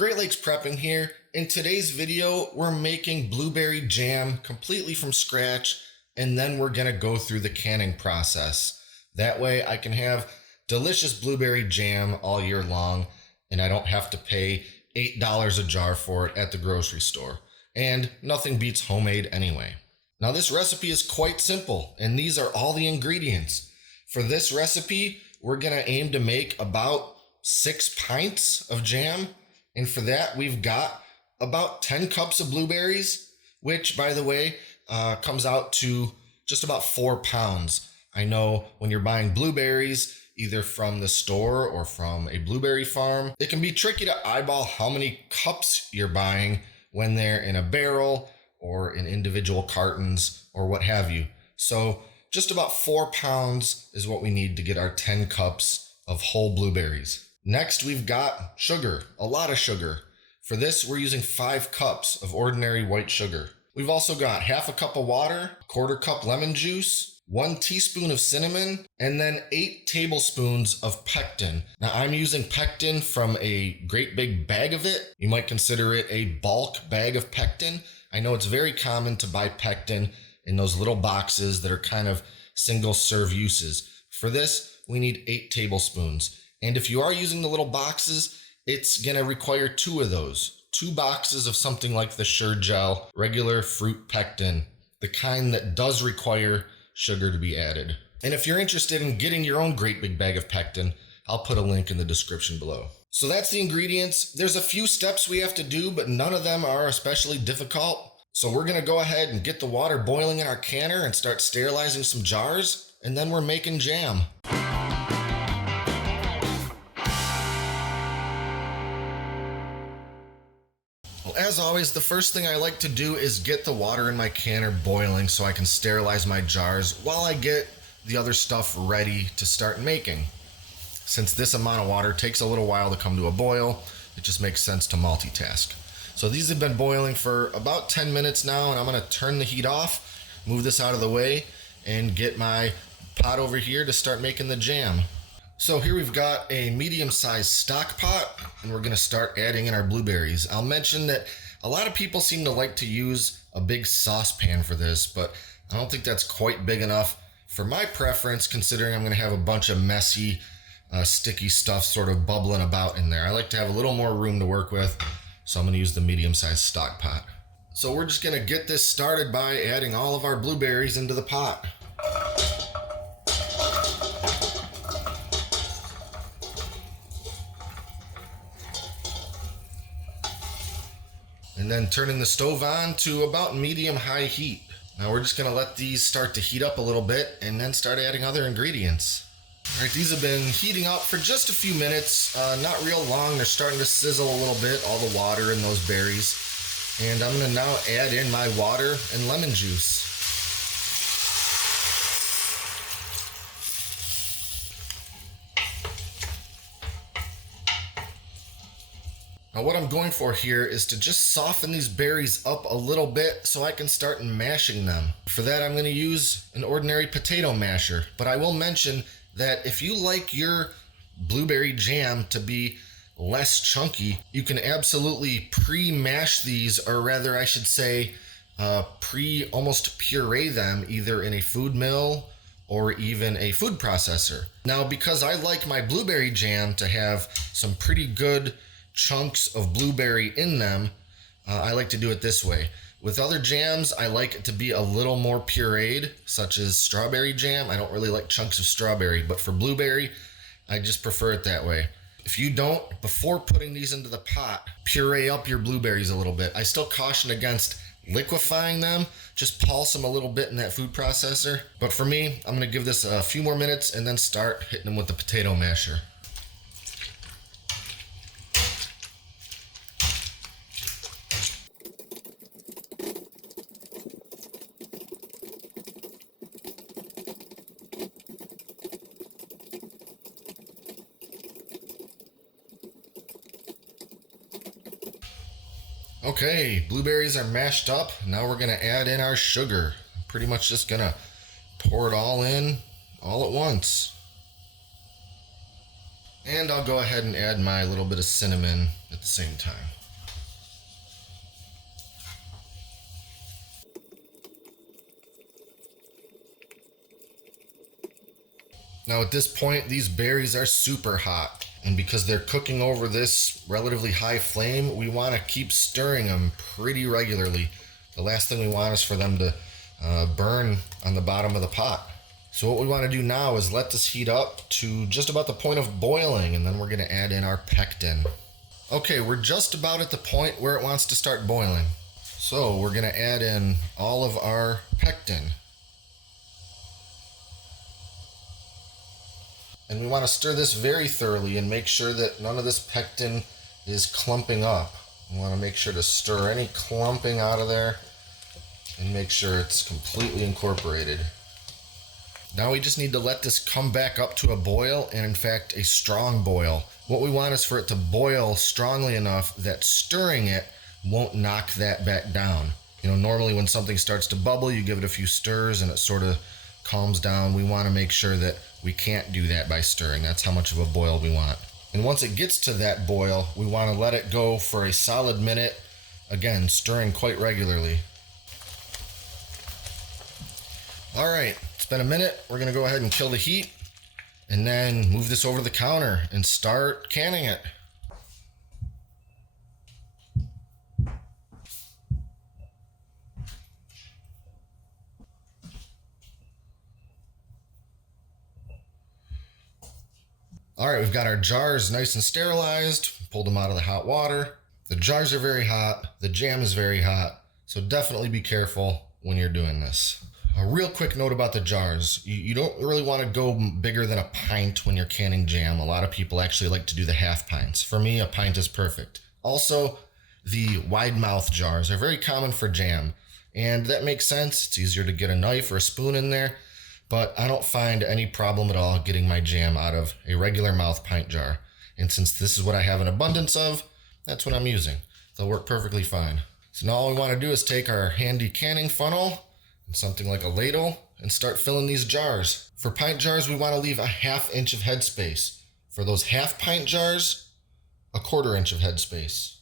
Great Lakes Prepping here. In today's video, we're making blueberry jam completely from scratch, and then we're gonna go through the canning process. That way I can have delicious blueberry jam all year long, and I don't have to pay $8 a jar for it at the grocery store. And nothing beats homemade anyway. Now this recipe is quite simple, and these are all the ingredients. For this recipe, we're gonna aim to make about 6 pints of jam. And for that, we've got about 10 cups of blueberries, which, by the way, comes out to just about 4 pounds. I know when you're buying blueberries, either from the store or from a blueberry farm, it can be tricky to eyeball how many cups you're buying when they're in a barrel or in individual cartons or what have you. So just about 4 pounds is what we need to get our 10 cups of whole blueberries. Next, we've got sugar, a lot of sugar. For this, we're using 5 cups of ordinary white sugar. We've also got half a cup of water, 1/4 cup lemon juice, 1 teaspoon of cinnamon, and then 8 tablespoons of pectin. Now, I'm using pectin from a great big bag of it. You might consider it a bulk bag of pectin. I know it's very common to buy pectin in those little boxes that are kind of single serve uses. For this, we need 8 tablespoons. And if you are using the little boxes, it's gonna require 2 of those. 2 boxes of something like the Sure Gel regular fruit pectin, the kind that does require sugar to be added. And if you're interested in getting your own great big bag of pectin, I'll put a link in the description below. So that's the ingredients. There's a few steps we have to do, but none of them are especially difficult. So we're gonna go ahead and get the water boiling in our canner and start sterilizing some jars, and then we're making jam. As always, the first thing I like to do is get the water in my canner boiling so I can sterilize my jars while I get the other stuff ready to start making. Since this amount of water takes a little while to come to a boil, it just makes sense to multitask. So these have been boiling for about 10 minutes now, and I'm gonna turn the heat off, move this out of the way, and get my pot over here to start making the jam. So here we've got a medium-sized stock pot, and we're gonna start adding in our blueberries. I'll mention that a lot of people seem to like to use a big saucepan for this, but I don't think that's quite big enough for my preference, considering I'm gonna have a bunch of messy, sticky stuff sort of bubbling about in there. I like to have a little more room to work with, so I'm gonna use the medium-sized stock pot. So we're just gonna get this started by adding all of our blueberries into the pot. And then turning the stove on to about medium-high heat. Now we're just gonna let these start to heat up a little bit and then start adding other ingredients. All right, these have been heating up for just a few minutes, not real long. They're starting to sizzle a little bit, all the water in those berries. And I'm gonna now add in my water and lemon juice. Now what I'm going for here is to just soften these berries up a little bit so I can start mashing them. For that, I'm going to use an ordinary potato masher, but I will mention that if you like your blueberry jam to be less chunky, you can absolutely pre-mash these, or rather I should say almost puree them either in a food mill or even a food processor. Now because I like my blueberry jam to have some pretty good chunks of blueberry in them, I like to do it this way. With other jams, I like it to be a little more pureed, such as strawberry jam. I don't really like chunks of strawberry, but for blueberry, I just prefer it that way. If you don't, before putting these into the pot, puree up your blueberries a little bit. I still caution against liquefying them. Just pulse them a little bit in that food processor. But for me, I'm gonna give this a few more minutes and then start hitting them with the potato masher. Okay, blueberries are mashed up. Now we're gonna add in our sugar. I'm pretty much just gonna pour it all in all at once. And I'll go ahead and add my little bit of cinnamon at the same time. Now at this point, these berries are super hot. And because they're cooking over this relatively high flame, we want to keep stirring them pretty regularly. The last thing we want is for them to burn on the bottom of the pot. So what we want to do now is let this heat up to just about the point of boiling, and then we're going to add in our pectin. Okay, we're just about at the point where it wants to start boiling. So we're going to add in all of our pectin. And we want to stir this very thoroughly and make sure that none of this pectin is clumping up. We want to make sure to stir any clumping out of there and make sure it's completely incorporated. Now we just need to let this come back up to a boil, and in fact a strong boil. What we want is for it to boil strongly enough that stirring it won't knock that back down. You know, normally when something starts to bubble, you give it a few stirs and it sort of calms down. We want to make sure that we can't do that by stirring. That's how much of a boil we want. And once it gets to that boil, we want to let it go for a solid minute, again, stirring quite regularly. All right, it's been a minute. We're gonna go ahead and kill the heat and then move this over to the counter and start canning it. All right, we've got our jars nice and sterilized, pulled them out of the hot water. The jars are very hot, the jam is very hot, so definitely be careful when you're doing this. A real quick note about the jars. You don't really want to go bigger than a pint when you're canning jam. A lot of people actually like to do the half pints. For me, a pint is perfect. Also, the wide mouth jars are very common for jam, and that makes sense. It's easier to get a knife or a spoon in there, but I don't find any problem at all getting my jam out of a regular mouth pint jar. And since this is what I have an abundance of, that's what I'm using. They'll work perfectly fine. So now all we want to do is take our handy canning funnel and something like a ladle and start filling these jars. For pint jars, we want to leave a 1/2 inch of headspace. For those half pint jars, a 1/4 inch of headspace.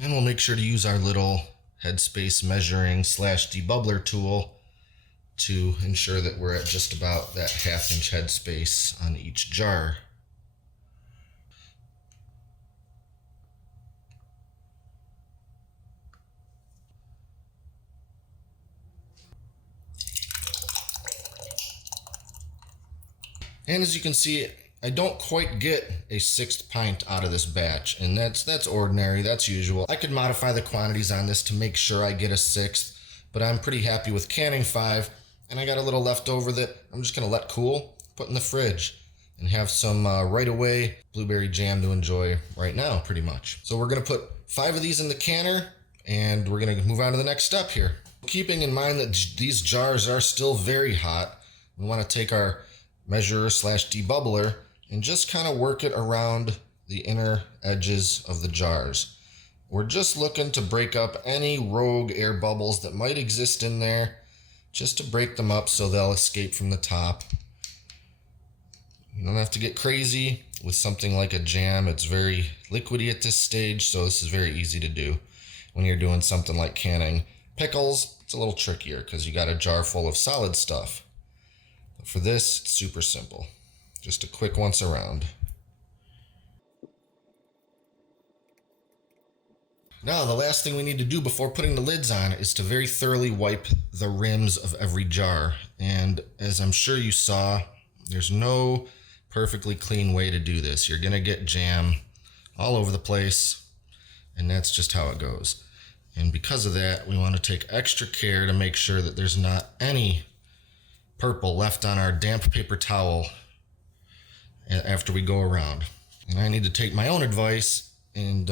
And we'll make sure to use our little headspace measuring / debubbler tool to ensure that we're at just about that 1/2 inch headspace on each jar. And as you can see, I don't quite get a 1/6 pint out of this batch, and that's ordinary, that's usual. I could modify the quantities on this to make sure I get a 1/6, but I'm pretty happy with canning 5, and I got a little left over that I'm just gonna let cool, put in the fridge, and have some right away blueberry jam to enjoy right now, pretty much. So we're gonna put 5 of these in the canner, and we're gonna move on to the next step here. Keeping in mind that these jars are still very hot, we wanna take our measurer / debubbler and just kind of work it around the inner edges of the jars. We're just looking to break up any rogue air bubbles that might exist in there, just to break them up so they'll escape from the top. You don't have to get crazy with something like a jam. It's very liquidy at this stage, so this is very easy to do. When you're doing something like canning pickles, it's a little trickier because you got a jar full of solid stuff. But for this, it's super simple. Just a quick once around. Now, the last thing we need to do before putting the lids on is to very thoroughly wipe the rims of every jar. And as I'm sure you saw, there's no perfectly clean way to do this. You're gonna get jam all over the place, and that's just how it goes. And because of that, we want to take extra care to make sure that there's not any purple left on our damp paper towel after we go around. And I need to take my own advice and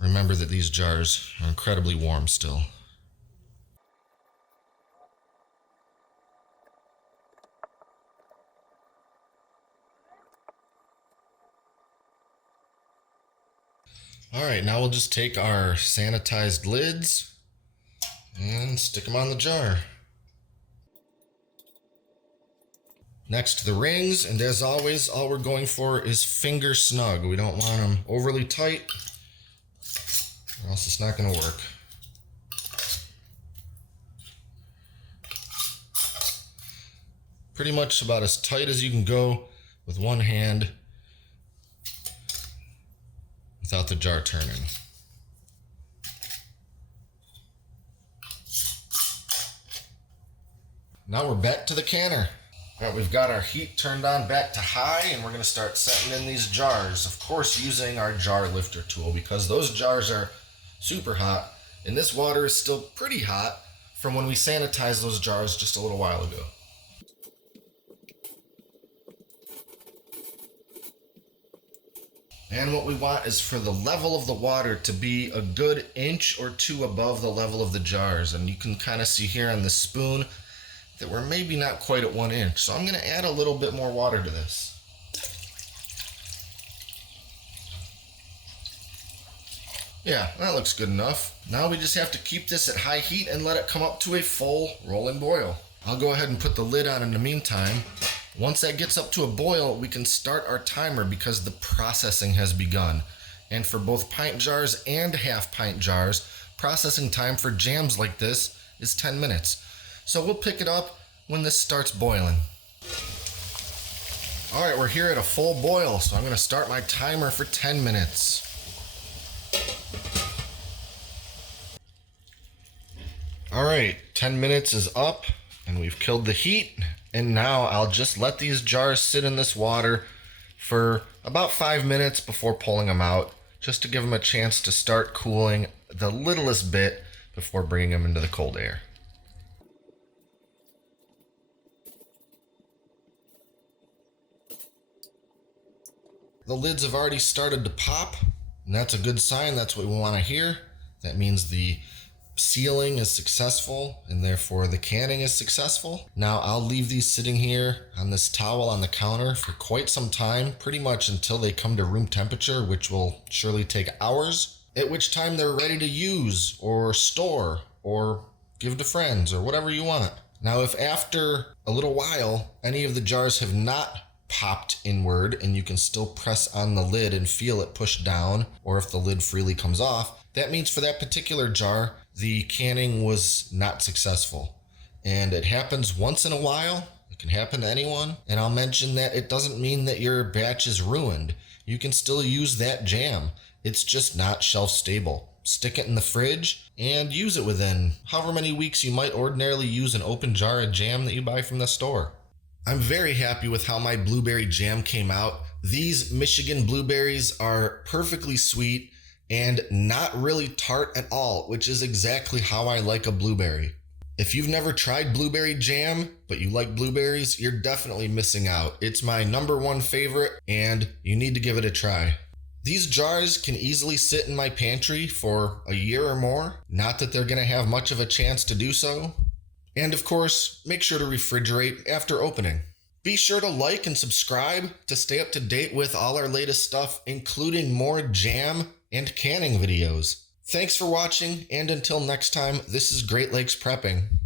remember that these jars are incredibly warm still. All right, now we'll just take our sanitized lids and stick them on the jar. Next to the rings, and as always, all we're going for is finger snug. We don't want them overly tight, or else it's not going to work. Pretty much about as tight as you can go with one hand without the jar turning. Now we're back to the canner. All right, we've got our heat turned on back to high, and we're going to start setting in these jars. Of course, using our jar lifter tool, because those jars are super hot, and this water is still pretty hot from when we sanitized those jars just a little while ago. And what we want is for the level of the water to be a good inch or two above the level of the jars. And you can kind of see here on the spoon that we're maybe not quite at 1 inch. So I'm going to add a little bit more water to this. Yeah, that looks good enough. Now we just have to keep this at high heat and let it come up to a full rolling boil. I'll go ahead and put the lid on in the meantime. Once that gets up to a boil, we can start our timer because the processing has begun. And for both pint jars and half-pint jars, processing time for jams like this is 10 minutes. So we'll pick it up when this starts boiling. All right, we're here at a full boil, so I'm going to start my timer for 10 minutes. All right, 10 minutes is up, and we've killed the heat. And now I'll just let these jars sit in this water for about 5 minutes before pulling them out, just to give them a chance to start cooling the littlest bit before bringing them into the cold air. The lids have already started to pop, and that's a good sign. That's what we want to hear. That means the sealing is successful, and therefore the canning is successful. Now I'll leave these sitting here on this towel on the counter for quite some time, pretty much until they come to room temperature, which will surely take hours, at which time they're ready to use or store or give to friends or whatever you want. Now if after a little while any of the jars have not popped inward and you can still press on the lid and feel it push down, or if the lid freely comes off, that means for that particular jar the canning was not successful. And it happens once in a while. It can happen to anyone. And I'll mention that it doesn't mean that your batch is ruined. You can still use that jam. It's just not shelf stable. Stick it in the fridge and use it within however many weeks you might ordinarily use an open jar of jam that you buy from the store. I'm very happy with how my blueberry jam came out. These Michigan blueberries are perfectly sweet and not really tart at all, which is exactly how I like a blueberry. If you've never tried blueberry jam, but you like blueberries, you're definitely missing out. It's my #1 favorite, and you need to give it a try. These jars can easily sit in my pantry for a year or more. Not that they're gonna have much of a chance to do so. And of course, make sure to refrigerate after opening. Be sure to like and subscribe to stay up to date with all our latest stuff, including more jam and canning videos. Thanks for watching, and until next time, this is Great Lakes Prepping.